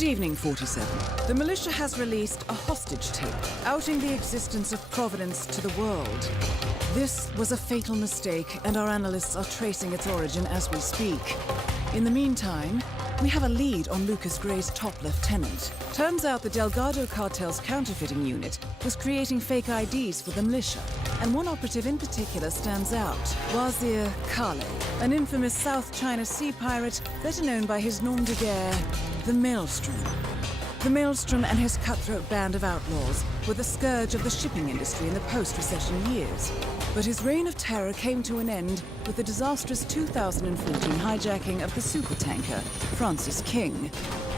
Good evening, 47. The militia has released a hostage tape, outing the existence of Providence to the world. This was a fatal mistake, and our analysts are tracing its origin as we speak. In the meantime, we have a lead on Lucas Gray's top lieutenant. Turns out the Delgado cartel's counterfeiting unit was creating fake IDs for the militia, and one operative in particular stands out, Wazir Kale, an infamous South China Sea pirate better known by his nom de guerre, the Maelstrom. The Maelstrom and his cutthroat band of outlaws were the scourge of the shipping industry in the post-recession years. But his reign of terror came to an end with the disastrous 2014 hijacking of the supertanker, Francis King.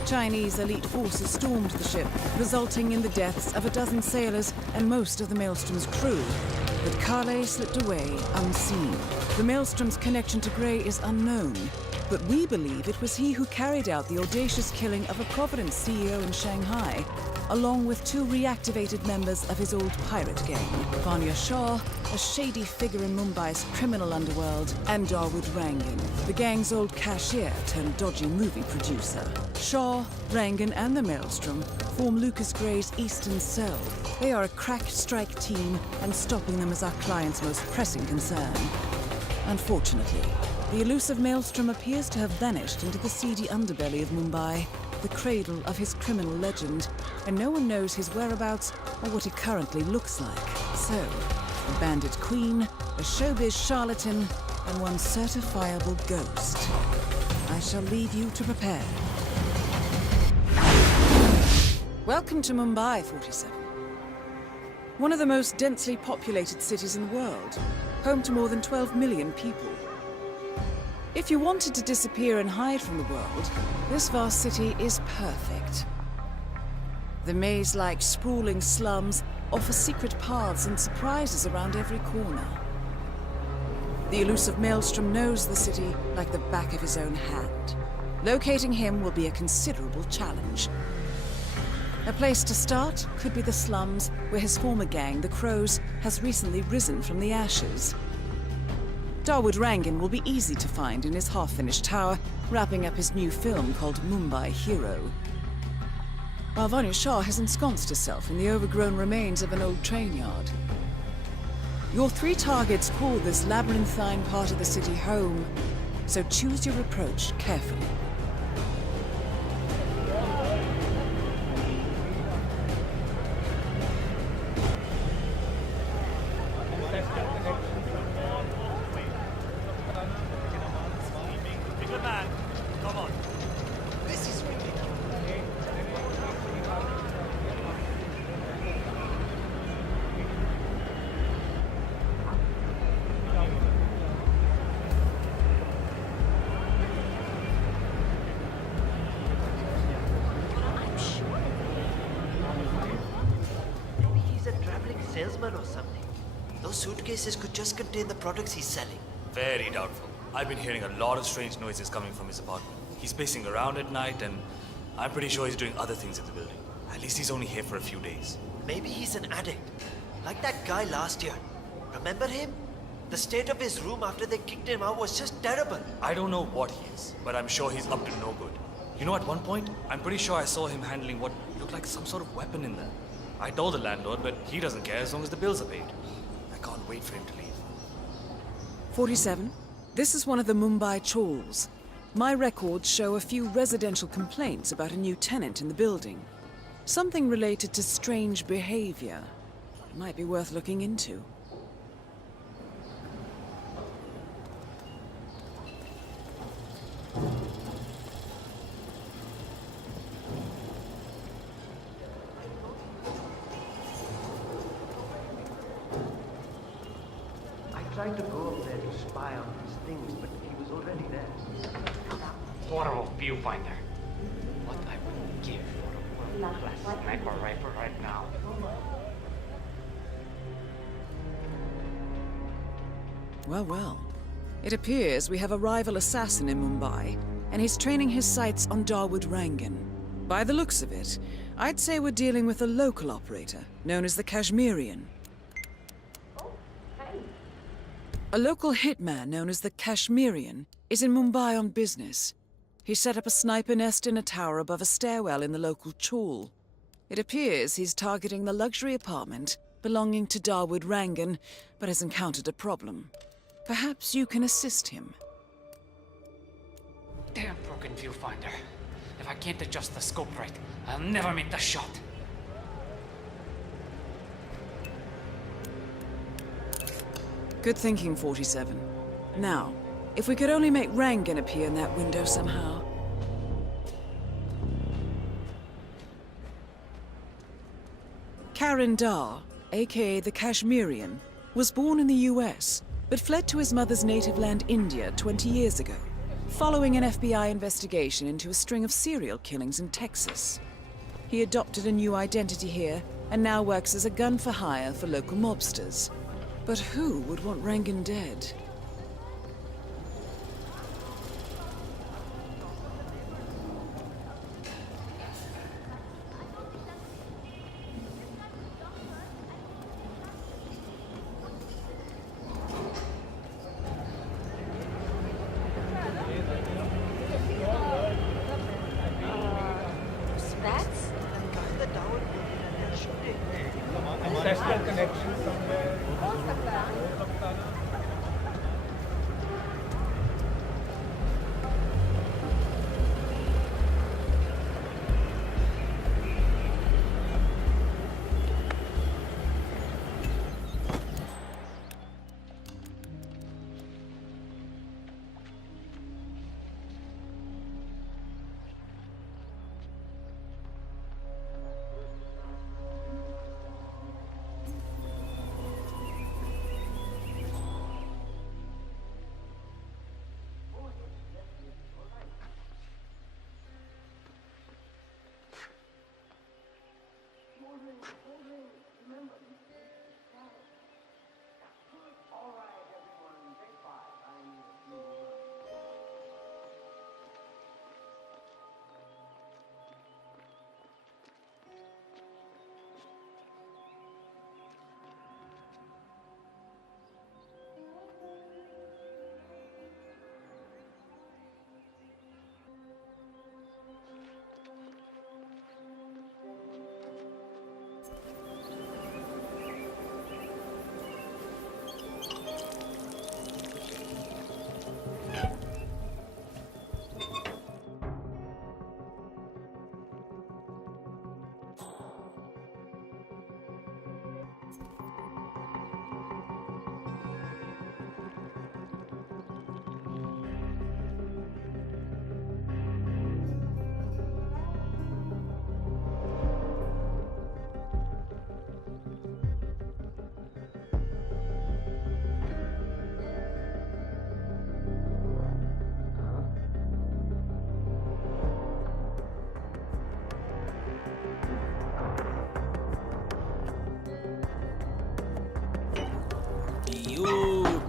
Chinese elite forces stormed the ship, resulting in the deaths of a dozen sailors and most of the Maelstrom's crew. But Kale slipped away unseen. The Maelstrom's connection to Gray is unknown, but we believe it was he who carried out the audacious killing of a Providence CEO in Shanghai, along with two reactivated members of his old pirate gang, Vanya Shah, a shady figure in Mumbai's criminal underworld, and Dawood Rangan, the gang's old cashier turned dodgy movie producer. Shah, Rangan, and the Maelstrom form Lucas Gray's Eastern Cell. They are a crack strike team, and stopping them is our client's most pressing concern. Unfortunately, the elusive Maelstrom appears to have vanished into the seedy underbelly of Mumbai, the cradle of his criminal legend, and no one knows his whereabouts or what he currently looks like. So, a bandit queen, a showbiz charlatan, and one certifiable ghost. I shall leave you to prepare. Welcome to Mumbai, 47. One of the most densely populated cities in the world, home to more than 12 million people. If you wanted to disappear and hide from the world, this vast city is perfect. The maze-like sprawling slums offer secret paths and surprises around every corner. The elusive Maelstrom knows the city like the back of his own hand. Locating him will be a considerable challenge. A place to start could be the slums, where his former gang, the Crows, has recently risen from the ashes. Dawood Rangan will be easy to find in his half-finished tower, wrapping up his new film called Mumbai Hero. While Vanya Shah has ensconced herself in the overgrown remains of an old train yard. Your three targets call this labyrinthine part of the city home, so choose your approach carefully. Salesman or something. Those suitcases could just contain the products he's selling. Very doubtful. I've been hearing a lot of strange noises coming from his apartment. He's pacing around at night, and I'm pretty sure he's doing other things in the building. At least he's only here for a few days. Maybe he's an addict. Like that guy last year. Remember him? The state of his room after they kicked him out was just terrible. I don't know what he is, but I'm sure he's up to no good. You know, at one point, I'm pretty sure I saw him handling what looked like some sort of weapon in there. I told the landlord, but he doesn't care as long as the bills are paid. I can't wait for him to leave. 47. This is one of the Mumbai chawls. My records show a few residential complaints about a new tenant in the building. Something related to strange behavior. It might be worth looking into. I tried to go up there to spy on his things, but he was already there. Portable viewfinder. What I would give for a world-class sniper rifle right now. Well, well. It appears we have a rival assassin in Mumbai, and he's training his sights on Dawood Rangan. By the looks of it, I'd say we're dealing with a local operator, known as the Kashmirian. A local hitman known as the Kashmirian is in Mumbai on business. He set up a sniper nest in a tower above a stairwell in the local chawl. It appears he's targeting the luxury apartment belonging to Dawood Rangan, but has encountered a problem. Perhaps you can assist him. Damn broken viewfinder. If I can't adjust the scope right, I'll never make the shot. Good thinking, 47. Now, if we could only make Rangan appear in that window somehow. Karan Dar, aka the Kashmirian, was born in the US, but fled to his mother's native land, India, 20 years ago, following an FBI investigation into a string of serial killings in Texas. He adopted a new identity here, and now works as a gun for hire for local mobsters. But who would want Rangan dead? Rats? The tower and shooting. Ancestral connection somewhere.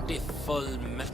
Beautiful man.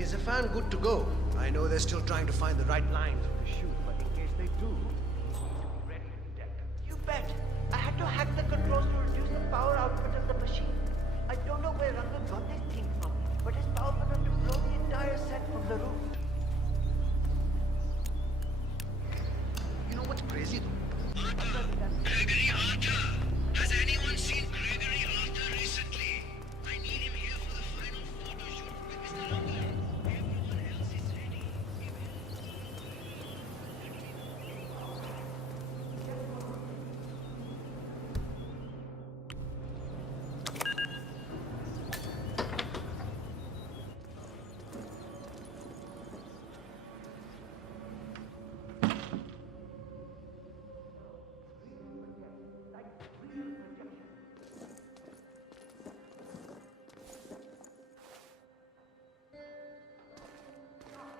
Is the fan good to go? I know they're still trying to find the right lines for the shoot, but in case they do, be ready to detect them. You bet. I had to hack the controls to reduce the power output of the machine. I don't know where Rangan got this thing from, but it's powerful enough to blow the entire set from the roof. You know what's crazy though? Gregory Arthur! Has anyone seen Gregory Arthur recently? I need him here for the final photo shoot with Mr. Rangan. Everyone else is ready.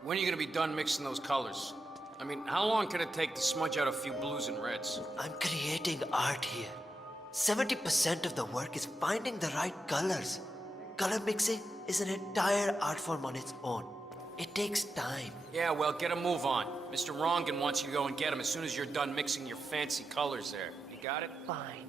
When are you gonna be done mixing those colors? I mean, how long can it take to smudge out a few blues and reds? I'm creating art here. 70% of the work is finding the right colors. Color mixing is an entire art form on its own. It takes time. Yeah, well, get a move on. Mr. Rongan wants you to go and get him as soon as you're done mixing your fancy colors there. You got it? Fine.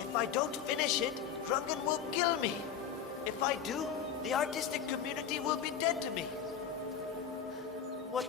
If I don't finish it, Rangan will kill me. If I do, the artistic community will be dead to me. What?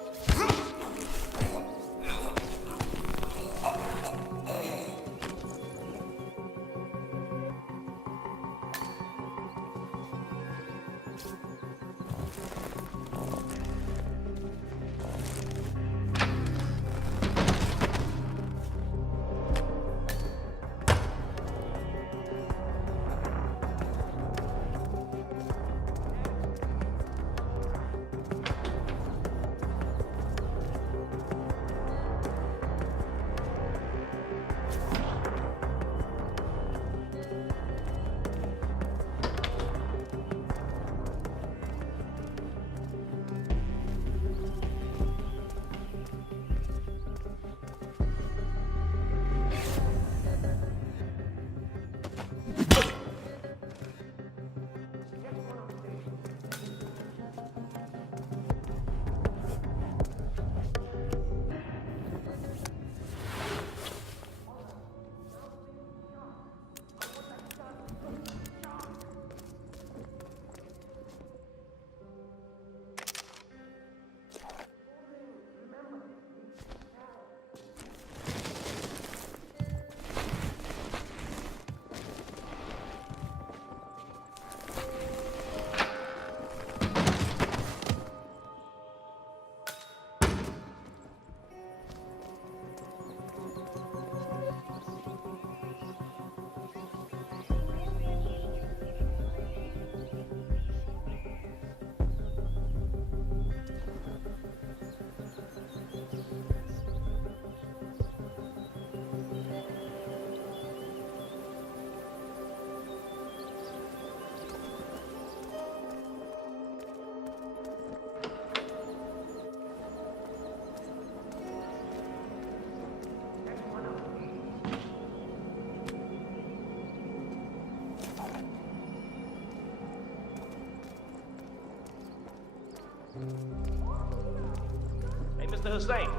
Hey, Mr. Hussain,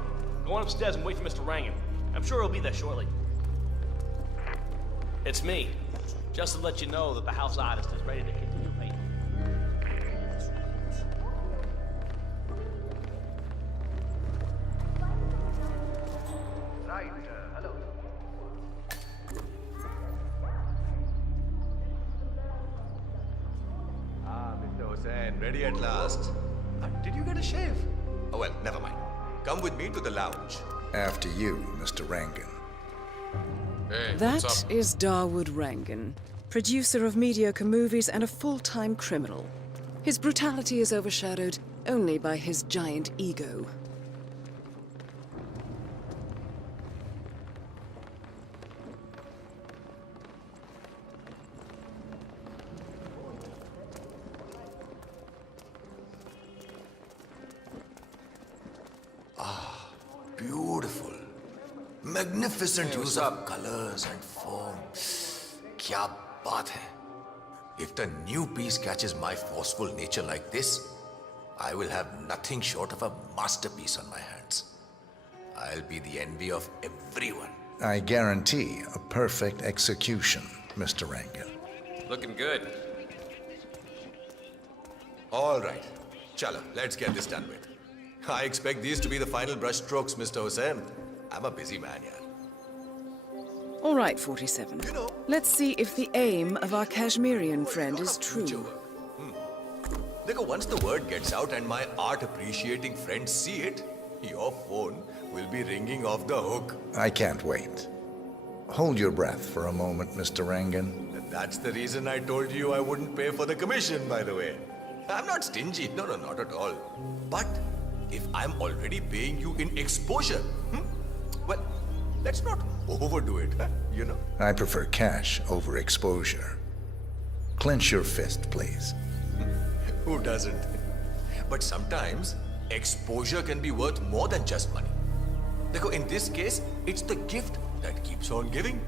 go on upstairs and wait for Mr. Rangan. I'm sure he'll be there shortly. It's me. Just to let you know that the house artist is ready to continue painting. Right, hello. Ah, Mr. Hussain, ready at last. Did you get a shave? Oh, well, never mind. Come with me to the lounge. After you, Mr. Rangan. Hey, That what's up? is Dawood Rangan, producer of mediocre movies and a full-time criminal. His brutality is overshadowed only by his giant ego. Beautiful. magnificent Hey, use what's of colors and form. Kya baat hai? If the new piece catches my forceful nature like this, I will have nothing short of a masterpiece on my hands. I'll be the envy of everyone. I guarantee a perfect execution, Mr. Rangan. Looking good. All right. Chalo, let's get this done with. I expect these to be the final brushstrokes, Mr. Hussain. I'm a busy man, yeah. All right, 47. Let's see if the aim of our Kashmirian friend is true. Dekho, once the word gets out and my art appreciating friends see it, your phone will be ringing off the hook. I can't wait. Hold your breath for a moment, Mr. Rangan. That's the reason I told you I wouldn't pay for the commission, by the way. I'm not stingy. No, not at all. But if I'm already paying you in exposure, well, let's not overdo it, you know? I prefer cash over exposure. Clench your fist, please. Who doesn't? But sometimes, exposure can be worth more than just money. Dekho, in this case, it's the gift that keeps on giving.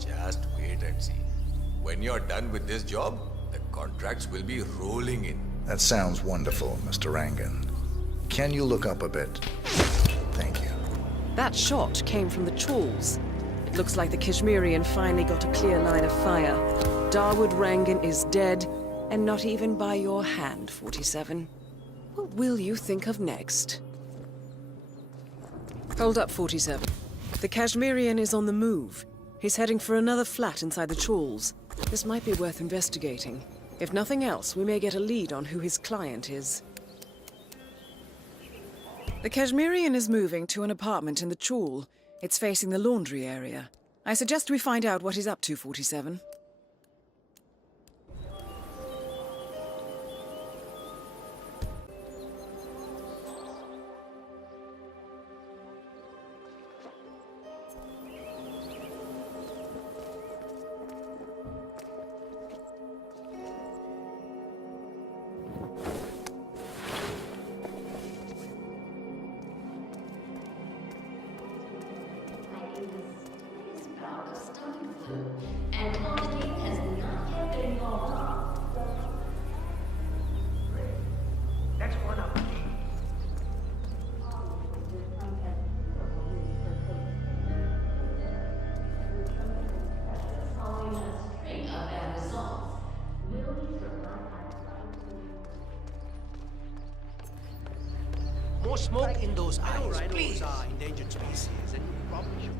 Just wait and see. When you're done with this job, the contracts will be rolling in. That sounds wonderful, Mr. Rangan. Can you look up a bit? Thank you. That shot came from the chawls. It looks like the Kashmirian finally got a clear line of fire. Dawood Rangan is dead, and not even by your hand, 47. What will you think of next? Hold up, 47. The Kashmirian is on the move. He's heading for another flat inside the chawls. This might be worth investigating. If nothing else, we may get a lead on who his client is. The Kashmirian is moving to an apartment in the chawl. It's facing the laundry area. I suggest we find out what he's up to, 47. And auditing has not yet been called off. Next one up. Following a string of bad results, will he survive? More smoke in those eyes, please. Rhinos are endangered species, and you probably should.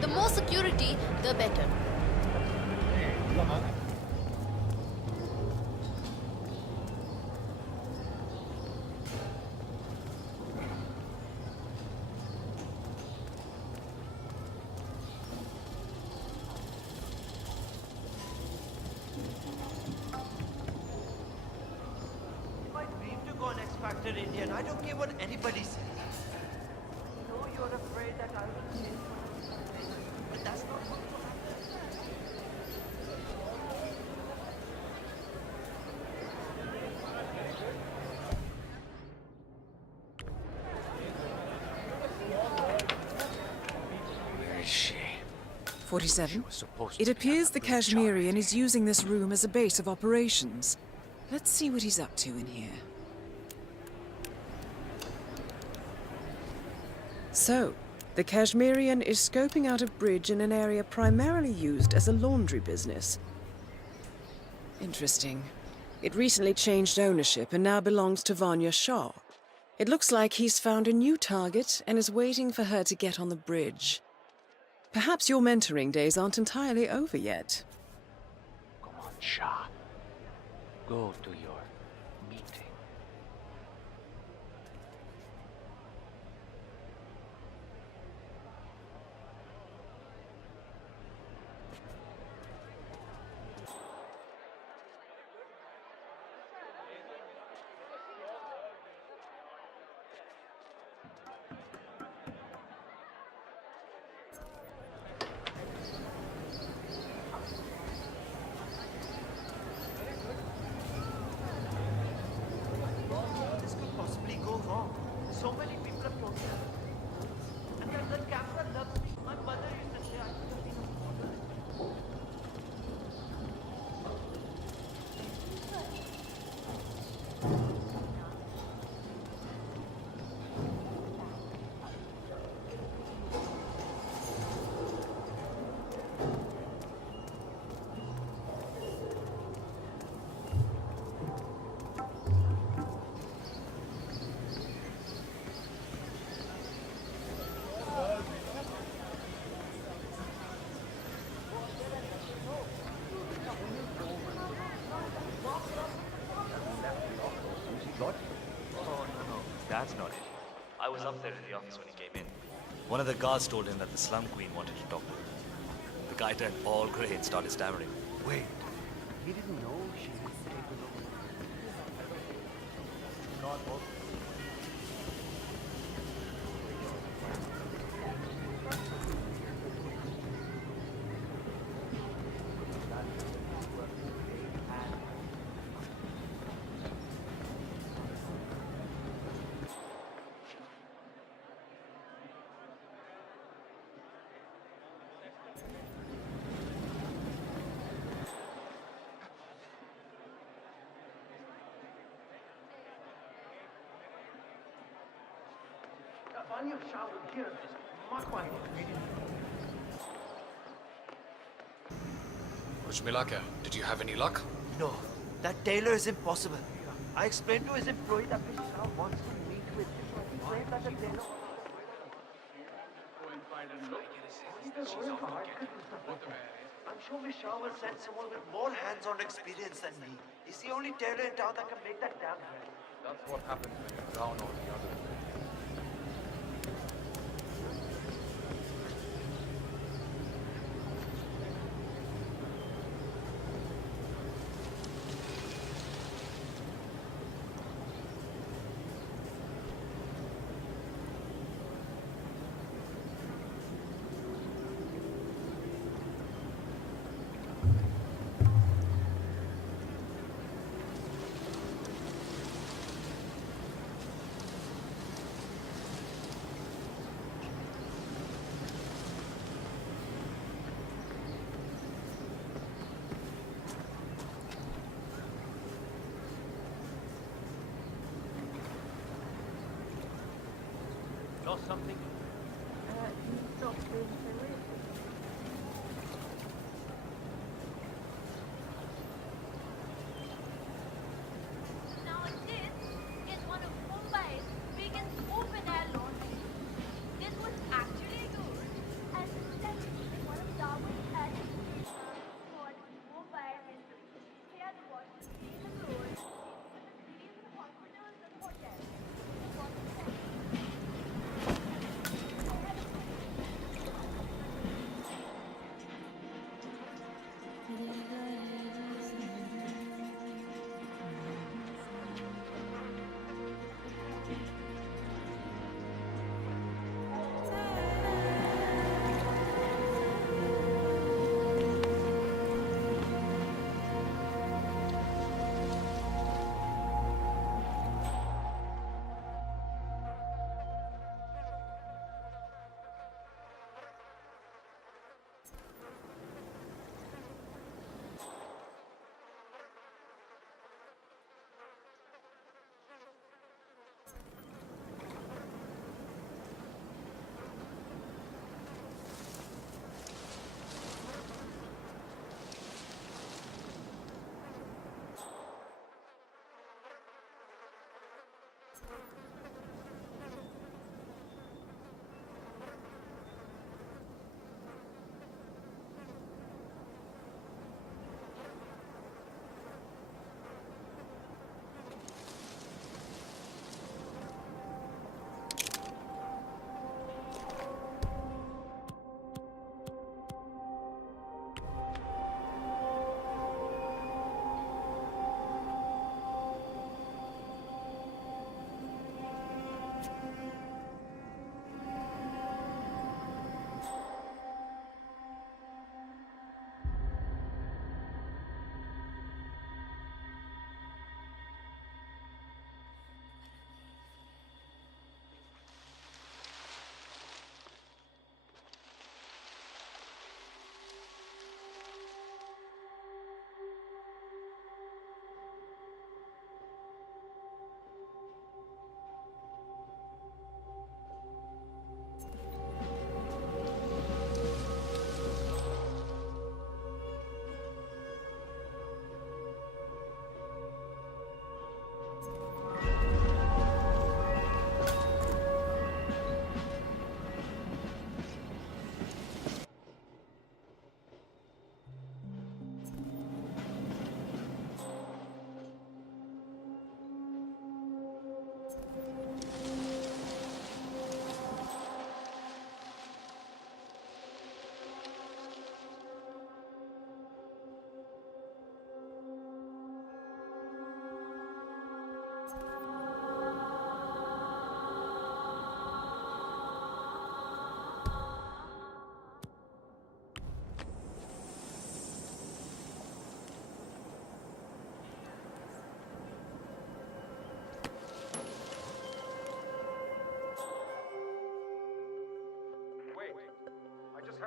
The more security, the better. My dream to go on X Factor India, and I don't care what anybody says. I know you're afraid that I will change my mind, but that's not going to happen. Where is she? 47. Supposed It to be appears on the bridge Kashmirian is using this room as a base of operations. Let's see what he's up to in here. So, the Kashmirian is scoping out a bridge in an area primarily used as a laundry business. Interesting. It recently changed ownership and now belongs to Vanya Shah. It looks like he's found a new target and is waiting for her to get on the bridge. Perhaps your mentoring days aren't entirely over yet. Come on, Shah. Go to your meeting. This could possibly go wrong. So many people have told me that. And then the camera loves me. My mother used to say I could have been a model. That's not it. I was up there in the office when he came in. One of the guards told him that the slum queen wanted to talk to him. The guy turned all grey and started stammering. Wait, he didn't know she was taken over. Vanya Shah would hear this. Mark my words. Kuch mila kya? Did you have any luck? No, that tailor is impossible. I explained to his employee that Mr. Shah wants to meet with him. He claimed that the tailor... I'm sure Miss Shah will send someone with more hands-on experience than me. He's the only tailor in town that can make that damn hair. That's what happens when you drown all the others. Lost something? Now this is one of Mumbai's biggest open-air laundries. This was actually good and set in one of Darwin's attic called Mumbai.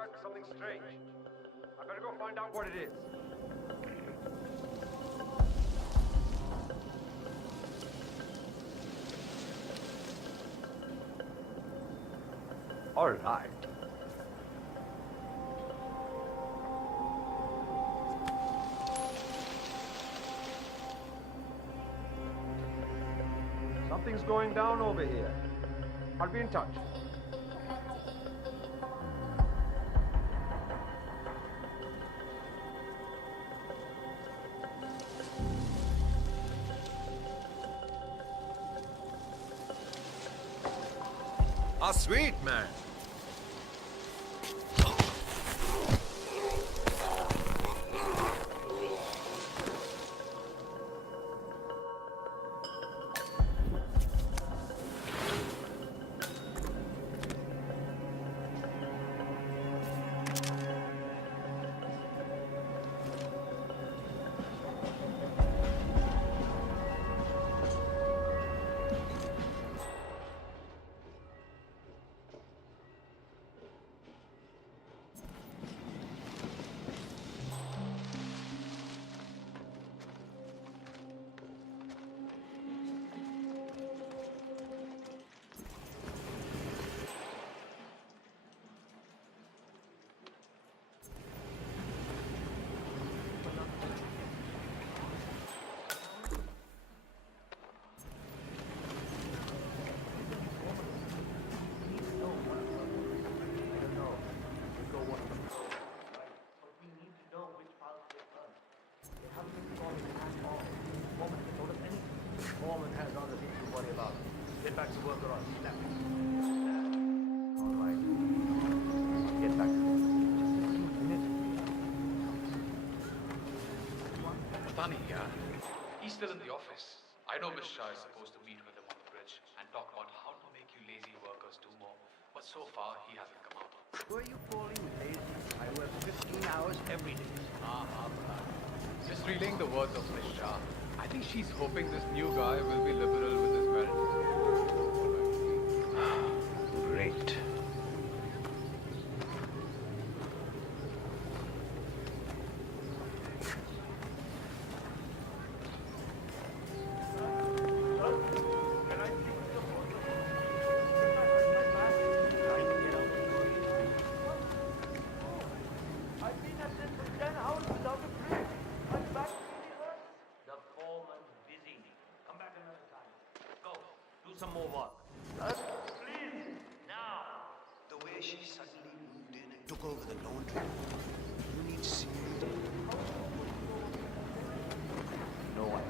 back for something strange. I better go find out what it is. All right. Something's going down over here. I'll be in touch. Ah, sweet, man. Foreman has other things to worry about. Get back to work or I'll snap. All right. I'll get back to work. Funny, yeah? He's still in the office. I know Miss Shah is supposed to meet with him on the bridge and talk about how to make you lazy workers do more. But so far, he hasn't come out. Who are you calling lazy? I work 15 hours every day. Just relaying the words of Miss Shah. I think she's hoping this new guy will be liberal with his parents. Great. Some more work. Please, now. The way she suddenly moved in and took over the laundry. You need to see it. No one.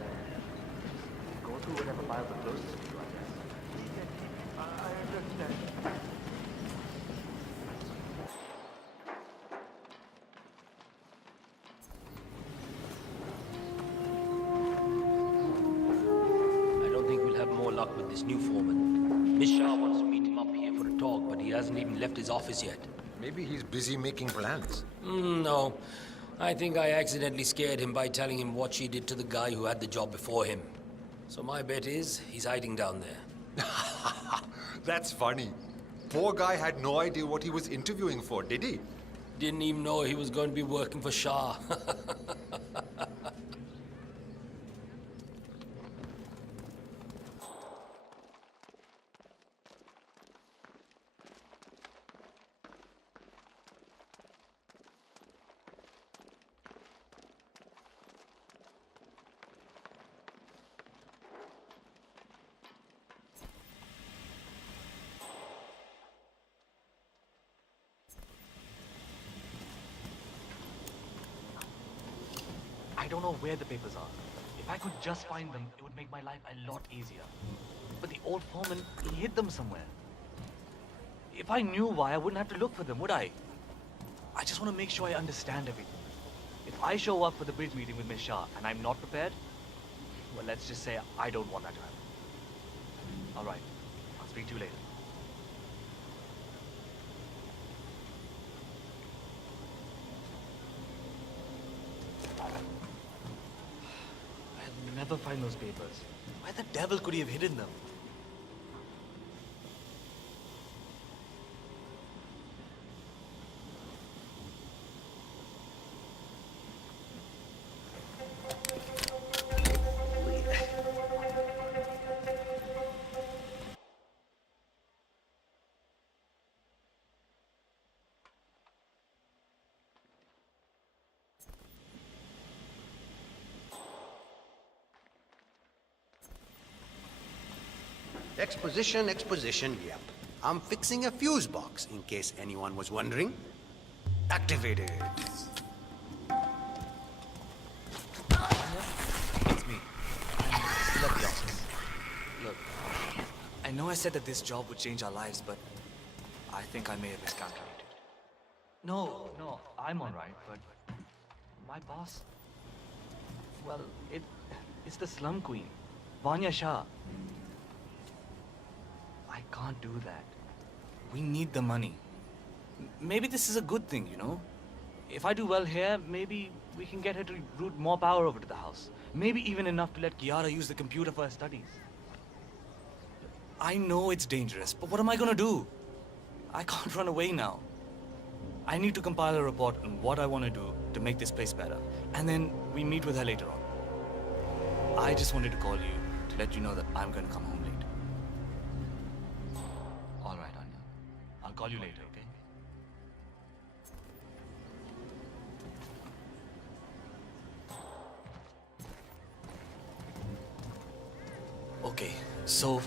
Go through whatever files are closest to you, I guess. I understand. Luck with this new foreman. Miss Shah wants to meet him up here for a talk, but he hasn't even left his office yet. Maybe he's busy making plans. No. I think I accidentally scared him by telling him what she did to the guy who had the job before him. So my bet is he's hiding down there. That's funny. Poor guy had no idea what he was interviewing for, did he? Didn't even know he was going to be working for Shah. I don't know where the papers are. If I could just find them, it would make my life a lot easier. But the old foreman, he hid them somewhere. If I knew why, I wouldn't have to look for them, would I? I just want to make sure I understand everything. If I show up for the bridge meeting with Miss Shah and I'm not prepared, well, let's just say I don't want that to happen. All right. I'll speak to you later. I'll never find those papers. Why the devil could he have hidden them? Exposition, exposition, yep. I'm fixing a fuse box, in case anyone was wondering. Activated. It's me. I'm still at the office. Look, I know I said that this job would change our lives, but I think I may have miscalculated. No, I'm alright, but my boss... Well, it's the slum queen, Vanya Shah. I can't do that. We need the money. Maybe this is a good thing, you know? If I do well here, maybe we can get her to root more power over to the house. Maybe even enough to let Kiara use the computer for her studies. I know it's dangerous, but what am I gonna do? I can't run away now. I need to compile a report on what I want to do to make this place better. And then we meet with her later on. I just wanted to call you to let you know that I'm going to come home late. All right, Anya. I'll call you later, okay? Okay, so...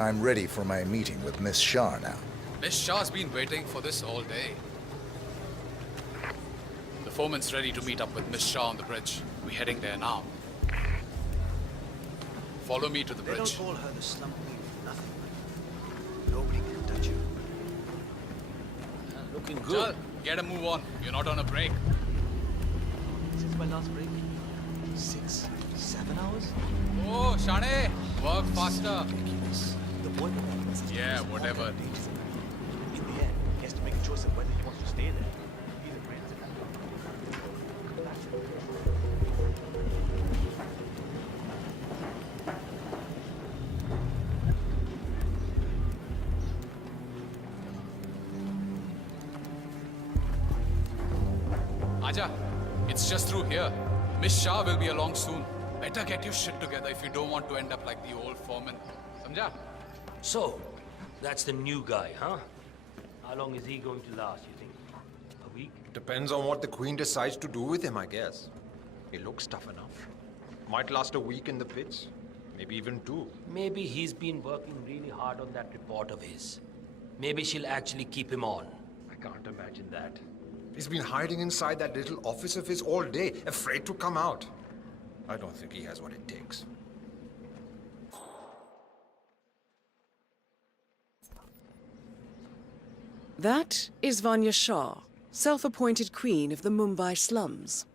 I'm ready for my meeting with Miss Shah now. Miss Shah's been waiting for this all day. The foreman's ready to meet up with Miss Shah on the bridge. We're heading there now. Follow me to the They bridge. don't call her the slum queen for nothing. Nobody can touch her. Looking Chal, good. get a move on. You're not on a break. Since my last break, 6, 7 hours? Oh, Shane, work faster. Ridiculous. The boy Yeah, whatever. In the end, he has to make a choice of whether he wants to stay there. Either friends Aja, it's just through here. Miss Shah will be along soon. Better get your shit together if you don't want to end up like the old foreman. Samjha? So, that's the new guy, huh? How long is he going to last, you think? A week? Depends on what the Queen decides to do with him, I guess. He looks tough enough. Might last a week in the pits. Maybe even 2. Maybe he's been working really hard on that report of his. Maybe she'll actually keep him on. I can't imagine that. He's been hiding inside that little office of his all day, afraid to come out. I don't think he has what it takes. That is Vanya Shah, self-appointed queen of the Mumbai slums.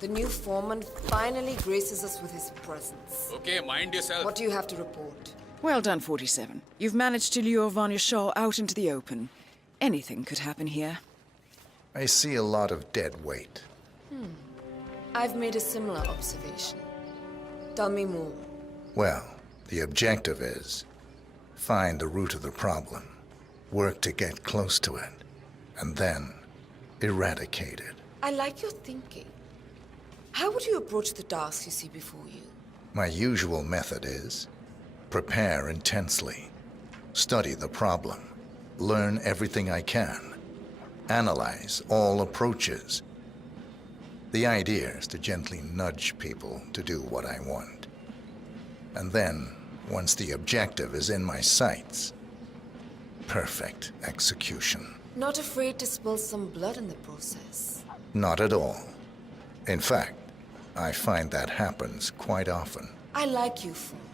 The new foreman finally graces us with his presence. Okay, mind yourself. What do you have to report? Well done, 47. You've managed to lure Vanya Shaw out into the open. Anything could happen here. I see a lot of dead weight. I've made a similar observation. Tell me more. Well, the objective is find the root of the problem, work to get close to it, and then eradicate it. I like your thinking. How would you approach the task you see before you? My usual method is prepare intensely, study the problem, learn everything I can, analyze all approaches. The idea is to gently nudge people to do what I want. And then, once the objective is in my sights, perfect execution. Not afraid to spill some blood in the process? Not at all. In fact, I find that happens quite often. I like you, Foreman.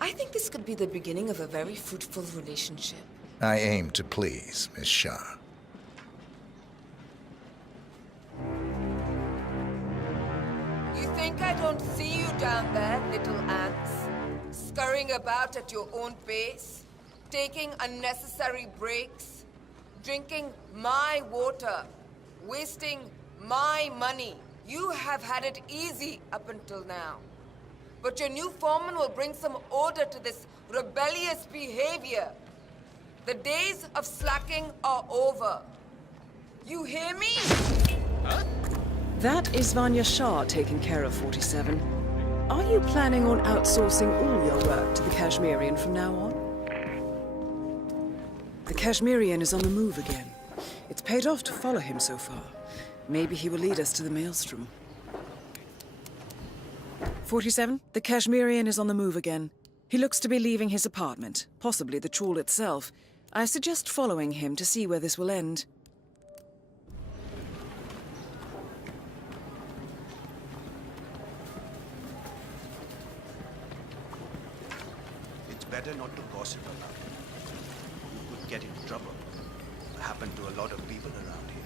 I think this could be the beginning of a very fruitful relationship. I aim to please, Miss Shah. You think I don't see you down there, little ants? Scurrying about at your own pace? Taking unnecessary breaks? Drinking my water? Wasting my money? You have had it easy up until now. But your new foreman will bring some order to this rebellious behavior. The days of slacking are over. You hear me? That is Vanya Shah taking care of 47. Are you planning on outsourcing all your work to the Kashmirian from now on? The Kashmirian is on the move again. It's paid off to follow him so far. Maybe he will lead us to the maelstrom. 47, the Kashmirian is on the move again. He looks to be leaving his apartment, possibly the trawl itself. I suggest following him to see where this will end. It's better not to gossip about it. You could get into trouble. It happened to a lot of people around here.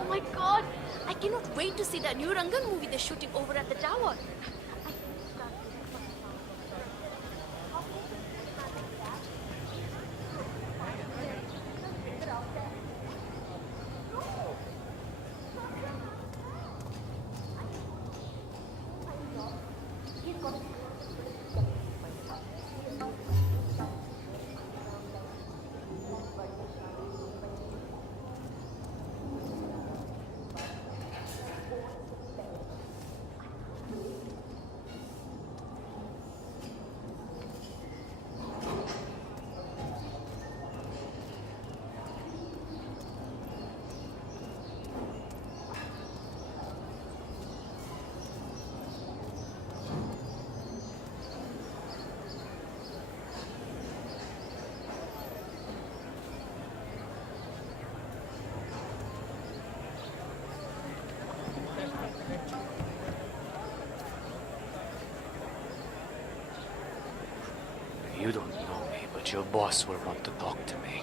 Oh my god! I cannot wait to see that new Rangan movie they're shooting over at the tower. You don't know me, but your boss will want to talk to me.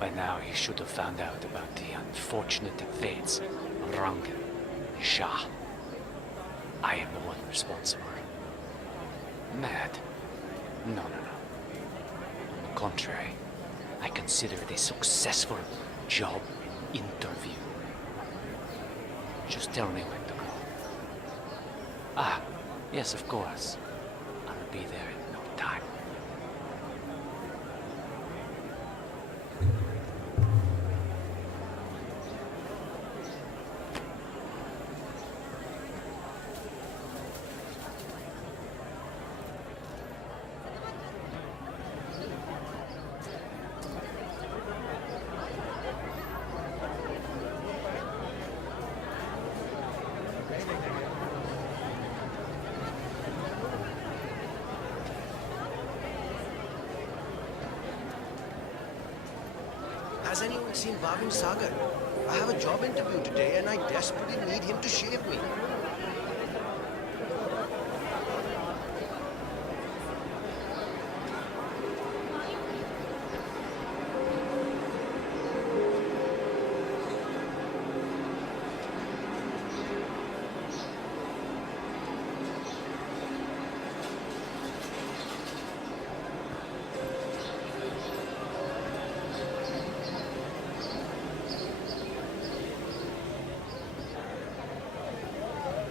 By now, you should have found out about the unfortunate fates of Rangan and Shah. I am the one responsible. Mad? No. On the contrary, I consider it a successful job interview. Just tell me when to go. Ah, yes, of course. I'll be there in no time. even seen Bhavin Sagar. I have a job interview today and I desperately need him to shave me.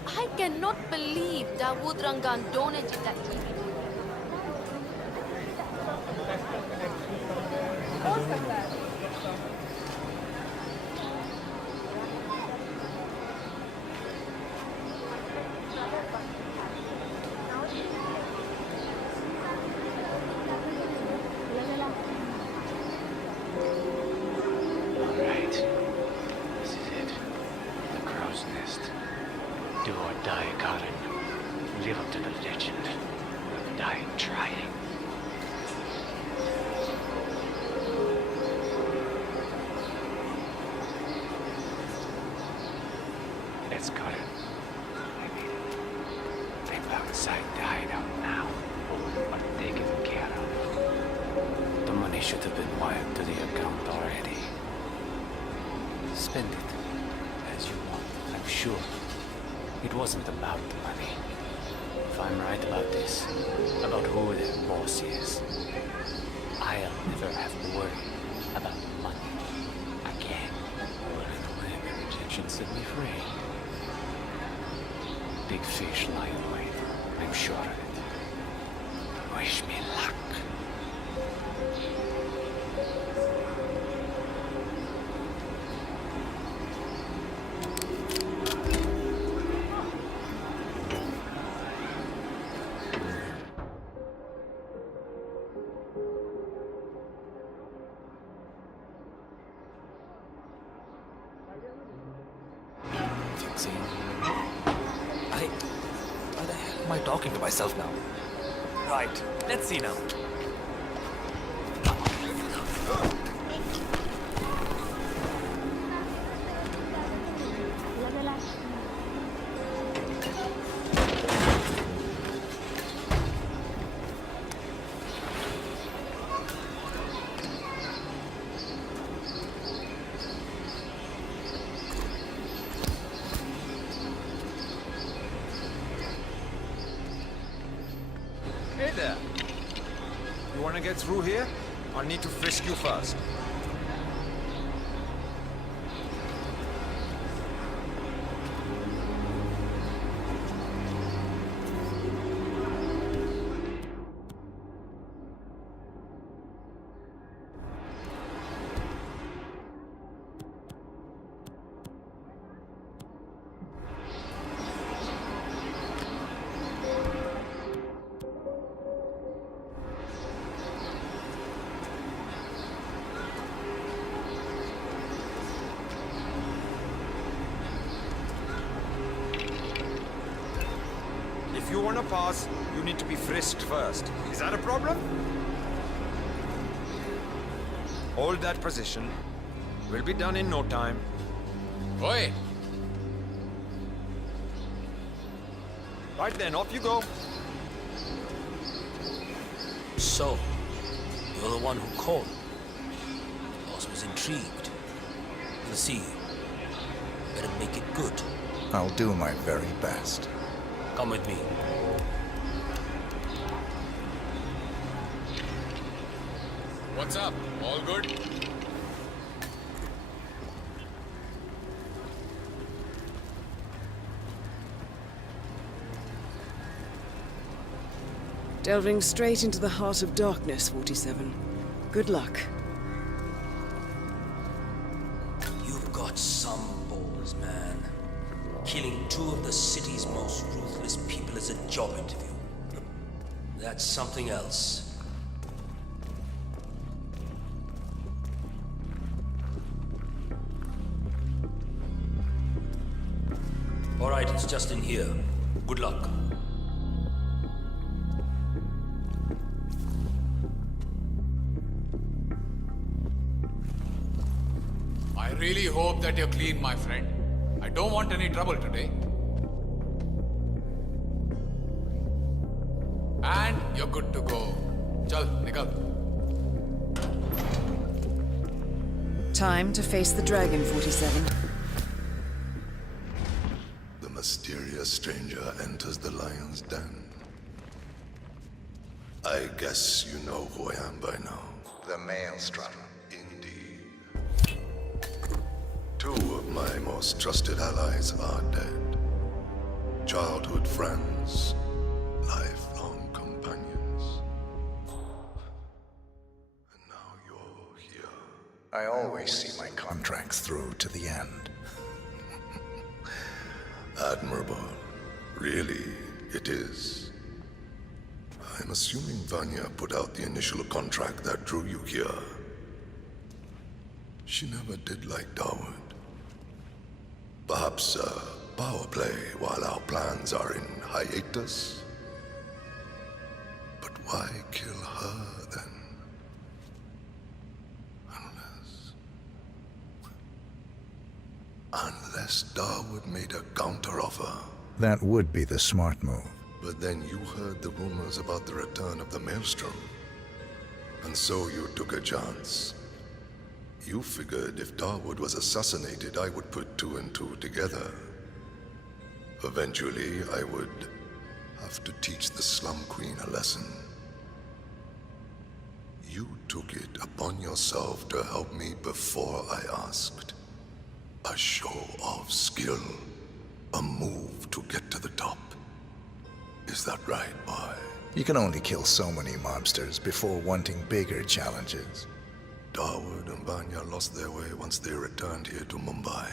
I cannot believe Dawood Rangan donated that TV. Alright. This is it. The crow's nest. Do or die, Karen. Live up to the legend. Die trying. Let's cut it. I mean, they've outside the hideout now. All are taken care of. The money should have been wired to the account already. Spend it as you want, I'm sure. It wasn't about the money. If I'm right about this, about who their boss is, I'll never have to worry about money again. But in a way, the rejection set me free. Big fish lie in wait. I'm sure of it. Wish me luck. Why the hell am I talking to myself now? Right, let's see now. Hey there. You want to get through here? I'll need to frisk you first. If you want to pass, you need to be frisked first. Is that a problem? Hold that position. We'll be done in no time. Oi! Right then, off you go. So, you're the one who called. Boss was intrigued. We'll see. Better make it good. I'll do my very best. Come with me. What's up? All good? Delving straight into the heart of darkness, 47. Good luck. You've got some balls, man. Killing two of the city's most ruthless people is a job interview. That's something else. All right, it's just in here. Good luck. really hope that you're clean, my friend. I don't want any trouble today. And you're good to go. Chal, nikal. Time to face the dragon, 47. The mysterious stranger enters the lion's den. I guess you know who I am by now. The Maelstrom. Indeed. Two of my most trusted allies are dead. Childhood friends, lifelong companions. And now you're here. I always see my contracts through to the end. Admirable. Really, it is. I'm assuming Vanya put out the initial contract that drew you here. She never did like Dawood. Perhaps power play while our plans are in hiatus? But why kill her then? Unless Dawood made a counteroffer. That would be the smart move. But then you heard the rumors about the return of the Maelstrom. And so you took a chance. You figured if Dawood was assassinated, I would put two and two together. Eventually, I would have to teach the Slum Queen a lesson. You took it upon yourself to help me before I asked. A show of skill. A move to get to the top. Is that right, boy? You can only kill so many mobsters before wanting bigger challenges. Dawood and Vanya lost their way once they returned here to Mumbai.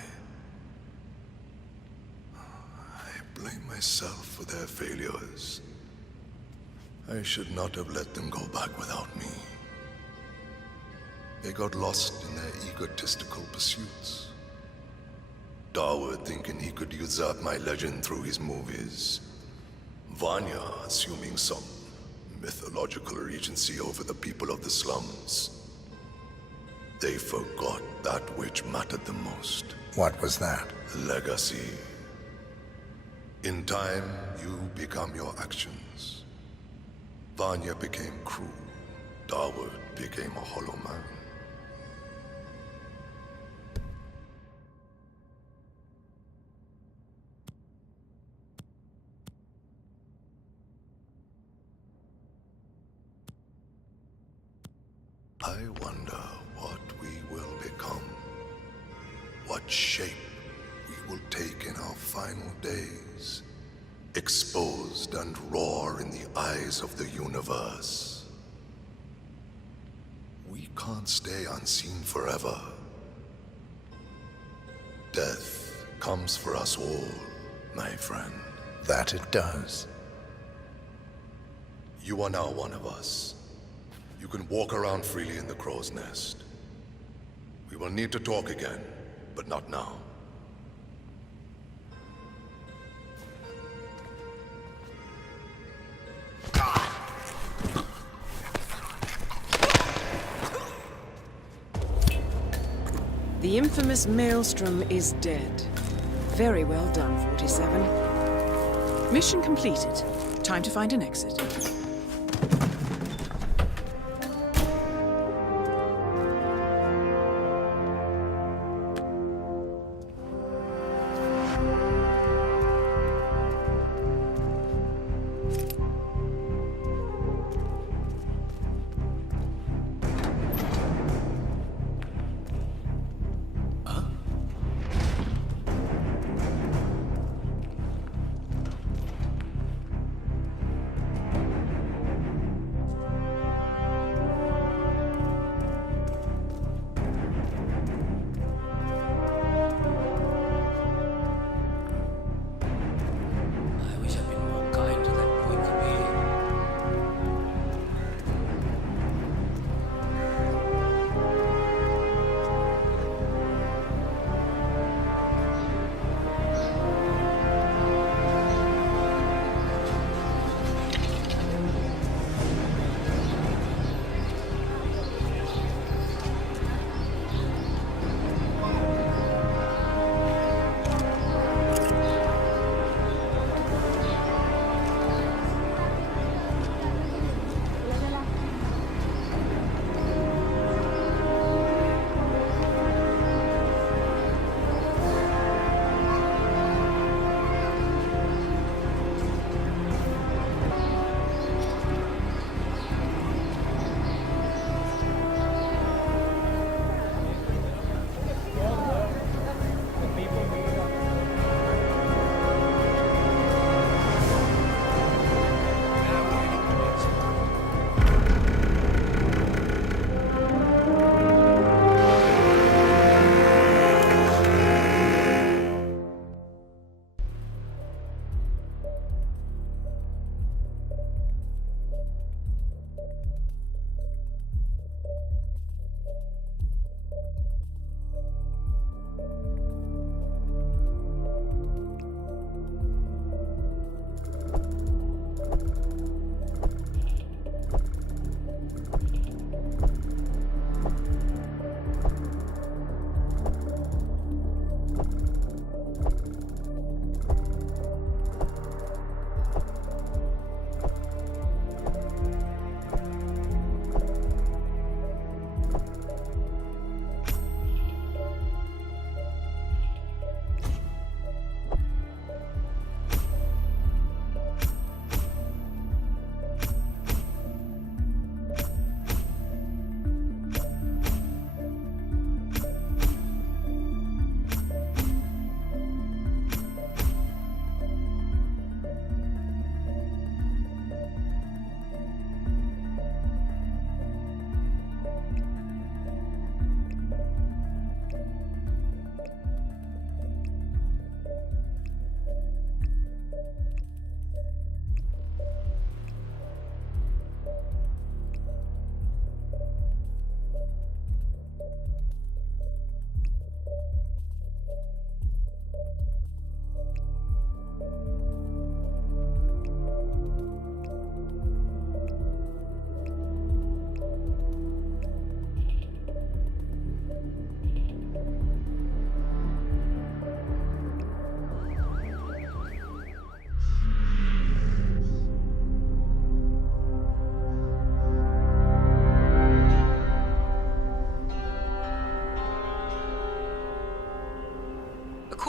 I blame myself for their failures. I should not have let them go back without me. They got lost in their egotistical pursuits. Dawood thinking he could usurp my legend through his movies. Vanya assuming some mythological regency over the people of the slums. They forgot that which mattered the most. What was that? Legacy. In time, you become your actions. Vanya became cruel. Dawood became a hollow man. I wonder what we will become. What shape we will take in our final days. Exposed and raw in the eyes of the universe. We can't stay unseen forever. Death comes for us all, my friend. That it does. You are now one of us. You can walk around freely in the crow's nest. We will need to talk again, but not now. The infamous Maelstrom is dead. Very well done, 47. Mission completed. Time to find an exit.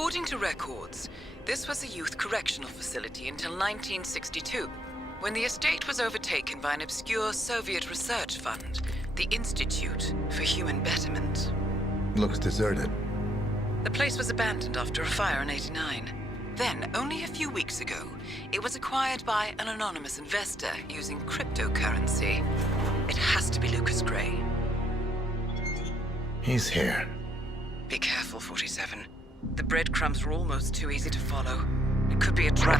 According to records, this was a youth correctional facility until 1962, when the estate was overtaken by an obscure Soviet research fund, the Institute for Human Betterment. Looks deserted. The place was abandoned after a fire in '89. Then, only a few weeks ago, it was acquired by an anonymous investor using cryptocurrency. It has to be Lucas Gray. He's here. Be careful, 47. The breadcrumbs are almost too easy to follow. It could be a trap.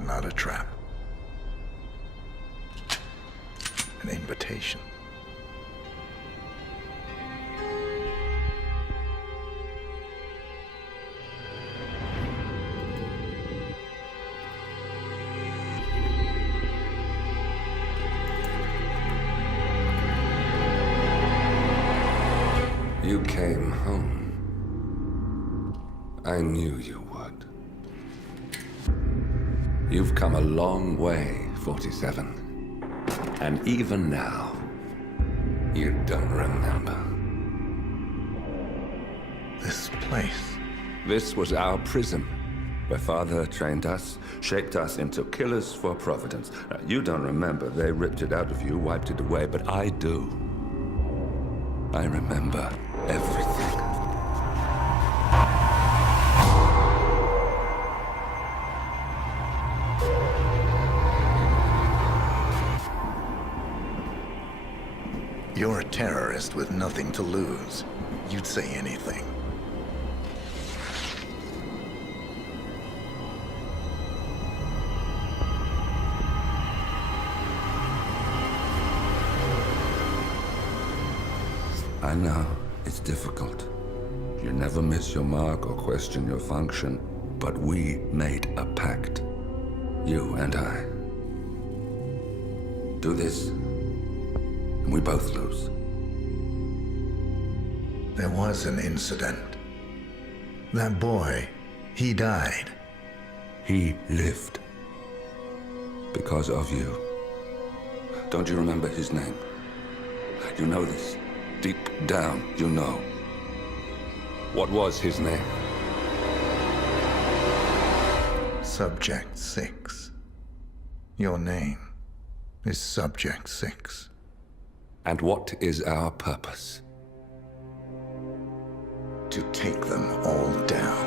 Not a trap. An invitation. You came home. I knew you would. You've come a long way, 47. And even now, you don't remember. This place. This was our prison, where Father trained us, shaped us into killers for Providence. Now, you don't remember. They ripped it out of you, wiped it away, but I do. I remember everything. You're a terrorist with nothing to lose. You'd say anything. I know, it's difficult. You never miss your mark or question your function, but we made a pact. You and I. Do this, and we both lose. There was an incident. That boy, he died. He lived. Because of you. Don't you remember his name? You know this. Deep down, you know. What was his name? Subject 6. Your name is Subject 6. And what is our purpose? To take them all down.